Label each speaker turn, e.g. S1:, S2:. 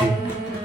S1: Thank you.